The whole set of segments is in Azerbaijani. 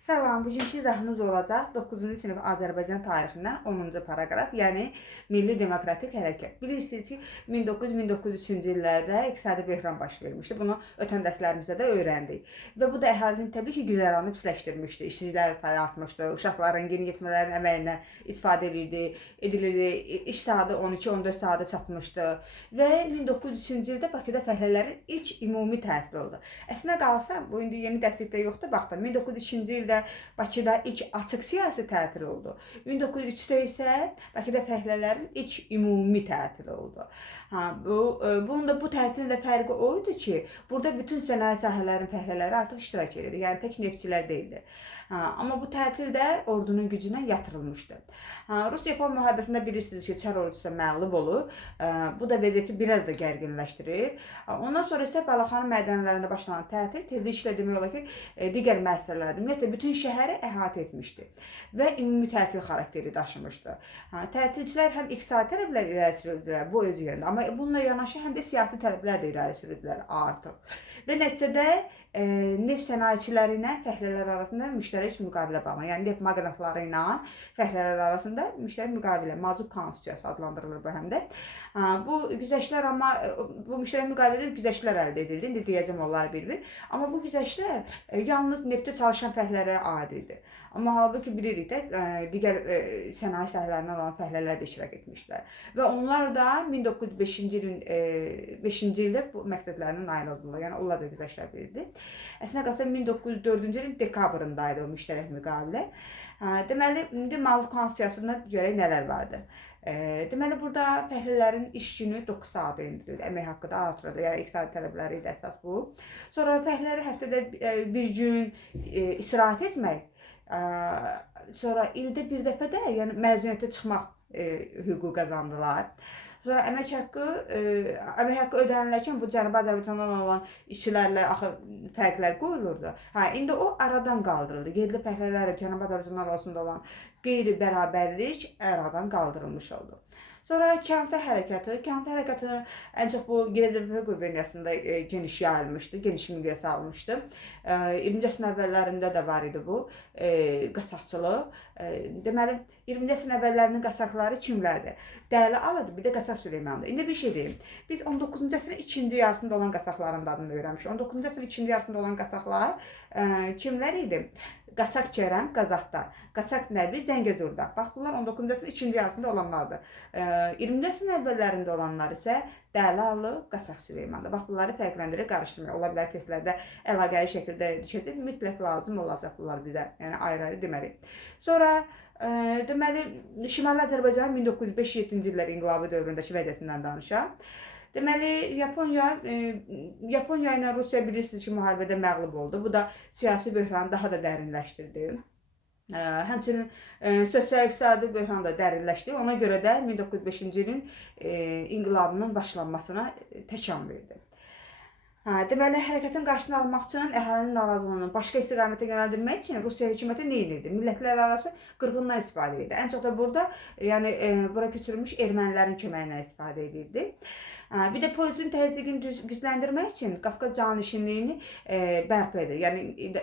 Salam, bugünkü izahımız olacaq 9-cu sinif Azərbaycan tarixindən 10-cu paraqraf, yəni Milli Demokratik Hərəkat. Bilirsiniz ki, 1900-1903-cü illərdə iqtisadi böhran baş vermişdi. Bunu ötən dərslərimizdə də öyrəndik. Və bu da əhalinin təbii ki, güzəranını pisləşdirmişdi. İşsizlər sayı artmışdı, uşaqların yeniyetmələrin əməyindən istifadə edilirdi. İş saatı 12-14 saata çatmışdı. Və 1903-cü ildə Bakıda fəhlələrin ilk ümumi tətili oldu. Əslində qalsa, bu indi yeni dərslikdə yoxdur, baxın, 1903-cü ildə Bakıda ilk açıq siyasi tətil oldu. 1903-də isə Bakıda fəhlələrin ilk ümumi tətili oldu. Bunun da bu tətilin də fərqi o idi ki, burada bütün sənaye sahələrinin fəhlələri artıq iştirak edir. Yəni tək neftçilər deyildi. Amma bu tətil də ordunun gücünə yatırılmışdı. Rus-Yapon müharibəsində bilirsiniz ki, Çar ordusu məğlub olur. Bu da vəziyyəti biraz da gərginləşdirir. Ondan sonra isə Balaxanı mədənlərində başlanan tətil tezliklə demək olar ki, digər məsələlərdir. Ümumiyyətlə bütün şəhəri əhatə etmişdi və ümumi tətil xarakteri daşımışdı. Tətilçilər həm iqtisadi tələblər irəli sürürdülər, bu öz yerində, amma bununla yanaşı həm də siyasi tələblər də irəli sürürdülər artıq. Və nəticədə neft sənayeçiləri ilə fəhlələr arasında müştərək müqavilə bağlanır. Yəni neft maqnatları ilə fəhlələr arasında müştərək müqavilə, Mazuk Konstitusiyası adlandırılır bu həm də. Bu güzəştlər, amma bu müştərək müqavilədə güzəştlər əldə edildi. İndi deyəcəm onları bir-bir. Amma bu güzəştlər yalnız neftdə çalışan fəhlələrə aid idi. Amma halbuki bilirik də digər sənaye sahələrindən olan fəhlələr də iştirak etmişlər. Və onlar da 1905-ci ildə bu məqsədlərindən nail oldular. Yəni onlar da güzəştlər bilirdi. Əslində qalsa 1904-cü ilin dekabrında idi o müştərək müqavilə. Deməli, indi Mazuk Konstitusiyasında görək nələr vardı. Deməli, burada fəhlələrin iş günü 9 saata endirildi. Əmək haqqı da artırıldı. Yəni iqtisadi tələbləri idi əsas bu. Sonra fəhlələri həftədə bir gün istirahət etmək, sonra ildə bir dəfə də yəni məzuniyyətə çıxmaq hüququ qazandılar. Sonra əmək haqqı ödənilərkən bu Cənubi Azərbaycandan olan işçilərlə axı fərqlər qoyulurdu. İndi o aradan qaldırıldı. Yerli fəhlələrlə Cənubi Azərbaycan arasında olan qeyri-bərabərlik aradan qaldırılmış oldu. Sonra kəntə hərəkatı. Kəntə hərəkatı ən çox bu Gəncə quberniyasında geniş yayılmışdı, geniş miqyas almışdı. 20-ci əsrin əvvəllərində də var idi bu qaçaqçılıq. Deməli, 20-ci əsrin əvvəllərinin qaçaqları kimlərdir? Dəli Alıdır, bir də Qaçaq Süleymandır. İndi bir şey deyim. Biz 19-cu əsrin ikinci yarısında olan qaçaqların adını öyrənmişik. 19-cu əsrin ikinci yarısında olan qaçaqlar kimlər idi? Qaçaq Kərəm Qazaxda, Qaçaq Nəbi Zəngəzurda. Bax, bunlar 19-cu əsrin ikinci yarısında olanlardır. 20-ci əsrin əvvəllərində olanlar isə Dəli Alı, Qaçaq Süleymandır. Bax, bunları fərqləndirib qarışdırmıyor. Ola bilər testlərdə əlaqəli şəkildə düşəcək. Mütləq lazım olacaq bunlar bizə. Yəni ayrı-ayrı deməli. Sonra deməli, Şimali Azərbaycanın 1905-7-ci illər inqilabı dövründəki vəziyyətindən danışaq. Deməli, Yaponiya ilə Rusiya bilirsiniz ki, müharibədə məğlub oldu. Bu da siyasi böhranı daha da dərinləşdirdi. Həmçinin sosial-iqtisadi böhran da dərinləşdi. Ona görə də 1905-ci ilin inqilabının başlanmasına təkan verdi. Deməli, hərəkətin qarşısını almaq üçün əhalinin narazılığını başqa istiqamətə yönəldirmək üçün Rusiya hökuməti nə edirdi? Millətlər arası qırğınlar istifadə edirdi. Ən çox da burada, yəni bura köçürülmüş ermənilərin köməyindən istifadə edirdi. Bir də polisin təzyiqini gücləndirmək üçün Qafqaz canişinliyini bərpa edir. Yəni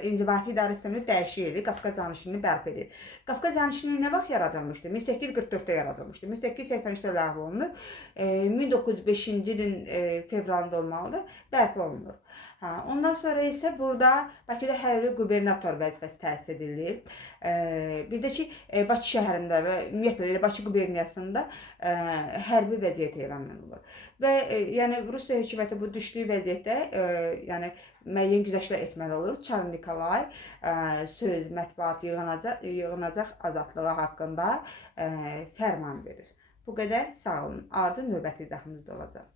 inzibati idarə sistemini dəyişir edir, Qafqaz canişinliyini bərpa edir. Qafqaz canişinliyi nə vaxt yaradılmışdı? 1844-də yaradılmışdı. 1883-də ləğv olunur. 1905-ci ilin fevralında olmalıdır, bərpa olunur. Ondan sonra isə burada Bakıda hərbi qubernator vəzifəsi təsis edilir. Bir də ki, Bakı şəhərində və ümumiyyətlə Bakı quberniyasında hərbi vəziyyət elan olunur. Və yəni Rusiya hökuməti bu düşdüyü vəziyyətdə yəni müəyyən güzəştlər etməli olur. Çar Nikolay söz, mətbuat yığınacaq azadlığı haqqında fərman verir. Bu qədər, sağ olun. Ardın növbəti izahımızda olacaq.